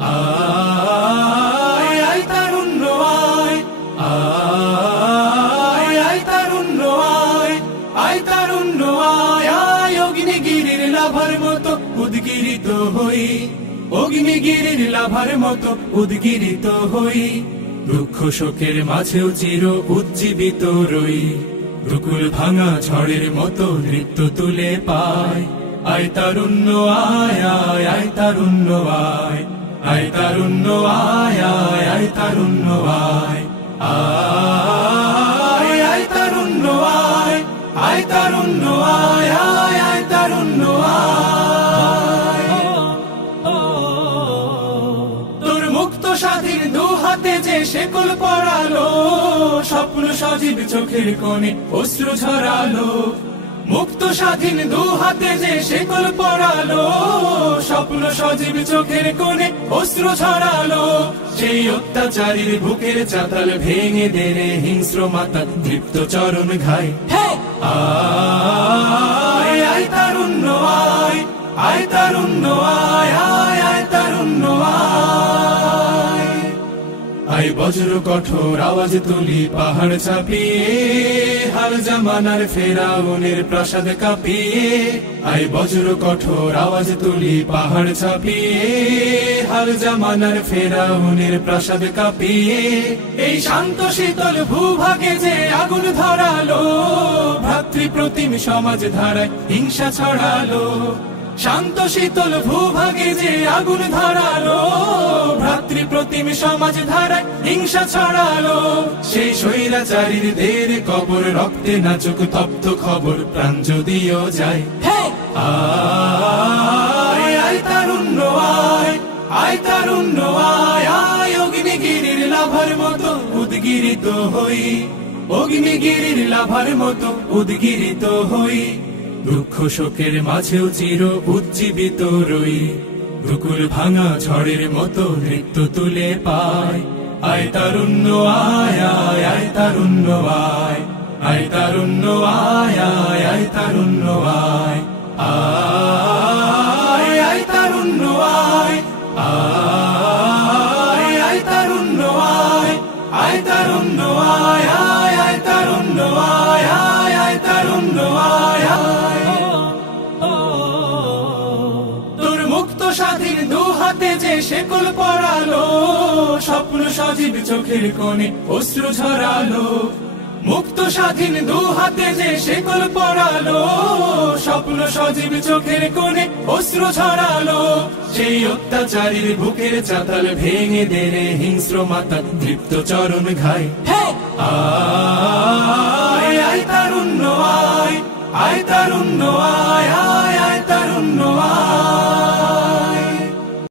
আয় আয় তারুণ্য আয়, আয় আয় তারুণ্য আয়, আয় তারুণ্য আয়, আয় অগ্নিগিরির লাভার মতো উদ্গিরিত হই, অগ্নিগিরির লাভার মতো উদ্গিরিত হই, দুঃখ শোকের মাঝেও চির উজ্জীবিত রই, দুকুল ভাঙা ঝড়ের মতো নৃত্য তুলে পায়। আয় তারুণ্য আয়, আয় আয় তারুণ্য আয়, আয় তারুণ্য আয়, আয় আয় তারুণ্য আয়, আয় আয় তারুণ্য আয়, আয় তারুণ্য আয়, আয় আয় তারুণ্য আয়। তোর মুক্ত স্বাধীন দু হাতে যে শেকল পড়ালো, স্বপ্ন সজীব চোখের কোণে অশ্রু ঝরালো, মুক্ত স্বাধীন দু হাতে যে শেকল পড়ালো, স্বপ্ন সজীব চোখের কোণে অশ্রু ঝরালো, সেই অত্যাচারীর বুকের চাতাল ভেঙে দেনে হিংস্র মাতা তৃপ্ত চরণ ঘায়। আয় আয় তারুণ্য আয়, আয় তারুণ্য আয়, আয় আয় তারুণ্য আয়। আয় বজ্র কঠোর আওয়াজ তুলি পাহাড় চাপিয়ে, হাল জামানার ফেরাউনের প্রাসাদ কাঁপিয়ে, আয় বজ্র কঠোর আওয়াজ তুলি পাহাড় চাপিয়ে, হাল জামানার ফেরাউনের প্রাসাদ কাঁপিয়ে, এই শান্ত শীতল ভূভাগে যে আগুন ধরালো, ভ্রাতৃপ্রতিম সমাজ ধারায় হিংসা ছড়ালো, শান্ত শীতল ভূভাগে যে আগুন ধরালো, ভ্রাতৃপ্রতিম সমাজ ধারায় হিংসা ছড়ালো, সেই স্বৈরাচারীর দের কবর রক্তে নাচুক তপ্ত খবর প্রাণ যদিও যায়। আয় আয় তারুণ্য আয়, আয় তারুণ্য আয়, আয় অগ্নিগিরির লাভার মতো উদ্গিরিত হই, অগ্নিগিরির লাভার মতো উদ্গিরিত হই, দুঃখ শোকের মাঝেও চির উজ্জীবিত রই, দুকুল ভাঙা ঝড়ের মতো নৃত্য তুলে পায়। আয় তারুণ্য আয়, আয় আয় তারুণ্য আয়, আয় তারুণ্য আয়, আয় আয় তারুণ্য আয়, আয় আয় তারুণ্য আয়, আয় আয় তারুণ্য আয়, আয় তারুণ্য আয়, আয় আয় তারুণ্য আয়, আয় আয় তারুণ্য আয়। তোর মুক্ত স্বাধীন দু হাতে যে শেকল পড়ালো, স্বপ্ন সজীব চোখের কোণে অশ্রু ঝরালো, মুক্ত স্বাধীন দু হাতে যে শেকল পড়ালো, স্বপ্ন সজীব চোখের কোণে অশ্রু ঝরালো, সেই অত্যাচারীর বুকের চাতাল ভেঙে দেনে হিংস্র মাতা তৃপ্ত চরণ ঘায়। আয় আয় তারুণ্য আয়, আয় তারুণ্য আয়।